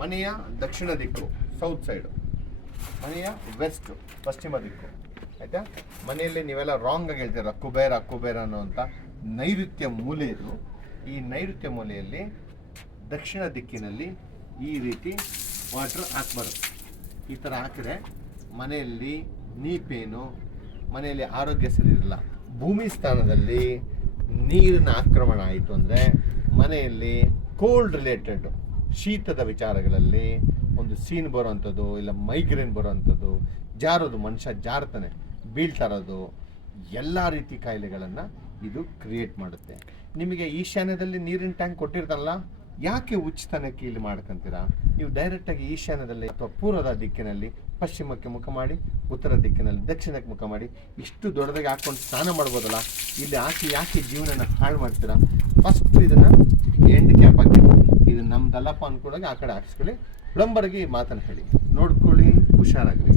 ಮನೆಯ ದಕ್ಷಿಣ ದಿಕ್ಕು south side, ಮನೆಯ ವೆಸ್ಟ್ ಪಶ್ಚಿಮ ದಿಕ್ಕು, ಆಯಿತಾ. ಮನೆಯಲ್ಲಿ ನೀವೆಲ್ಲ ರಾಂಗ್ ಆಗಿ ಹೇಳ್ತೀರ ಕುಬೇರ ಅನ್ನೋಂಥ ನೈಋತ್ಯ ಮೂಲೆ ಇದು. ಈ ನೈಋತ್ಯ ಮೂಲೆಯಲ್ಲಿ ದಕ್ಷಿಣ ದಿಕ್ಕಿನಲ್ಲಿ ಈ ರೀತಿ ವಾಟರ್ ಹಾಕ್ಬಾರ್ದು. ಈ ಥರ ಹಾಕಿದ್ರೆ ಮನೆಯಲ್ಲಿ ನೀ ಪೇನು, ಮನೆಯಲ್ಲಿ ಆರೋಗ್ಯ ಸರಿ ಇರಲ್ಲ. ಭೂಮಿ ಸ್ಥಾನದಲ್ಲಿ ನೀರಿನ ಆಕ್ರಮಣ ಆಯಿತು ಅಂದರೆ ಮನೆಯಲ್ಲಿ ಕೋಲ್ಡ್ ರಿಲೇಟೆಡ್ ಶೀತದ ವಿಚಾರಗಳಲ್ಲಿ ಒಂದು ಸೀನ್ ಬರೋವಂಥದ್ದು, ಇಲ್ಲ ಮೈಗ್ರೇನ್ ಬರೋವಂಥದ್ದು, ಜಾರೋದು, ಮನುಷ್ಯ ಜಾರ್ತಾನೆ, ಬೀಳ್ತಾ ಇರೋದು, ಎಲ್ಲ ರೀತಿ ಕಾಯಿಲೆಗಳನ್ನು ಇದು ಕ್ರಿಯೇಟ್ ಮಾಡುತ್ತೆ. ನಿಮಗೆ ಈಶಾನ್ಯದಲ್ಲಿ ನೀರಿನ ಟ್ಯಾಂಕ್ ಕೊಟ್ಟಿರ್ತಾರಲ್ಲ, ಯಾಕೆ ಉಚಿತನಕ್ಕೆ ಇಲ್ಲಿ ಮಾಡ್ಕೊಂತೀರಾ? ನೀವು ಡೈರೆಕ್ಟಾಗಿ ಈಶಾನ್ಯದಲ್ಲಿ ಅಥವಾ ಪೂರ್ವದ ದಿಕ್ಕಿನಲ್ಲಿ ಪಶ್ಚಿಮಕ್ಕೆ ಮುಖ ಮಾಡಿ, ಉತ್ತರ ದಿಕ್ಕಿನಲ್ಲಿ ದಕ್ಷಿಣಕ್ಕೆ ಮುಖ ಮಾಡಿ, ಇಷ್ಟು ದೊಡ್ಡದಾಗಿ ಹಾಕ್ಕೊಂಡು ಸ್ನಾನ ಮಾಡ್ಬೋದಲ್ಲ, ಇಲ್ಲಿ ಹಾಕಿ ಯಾಕೆ ಜೀವನನ ಹಾಳು ಮಾಡ್ತೀರಾ? ಫಸ್ಟ್ ಇದನ್ನು ಎಂಡ್ ಕ್ಯಾಪ್ ಹಾಕಿ, ಇದು ನಮ್ದಲ್ಲಪ್ಪ ಅಂದ್ಕೊಂಡಾಗ ಆ ಕಡೆ ಹಾಕಿಸ್ಕೊಳ್ಳಿ. ಪ್ಲಂಬರ್ಗೆ ಮಾತನ್ನು ಹೇಳಿ, ನೋಡ್ಕೊಳ್ಳಿ, ಹುಷಾರಾಗ್ರಿ.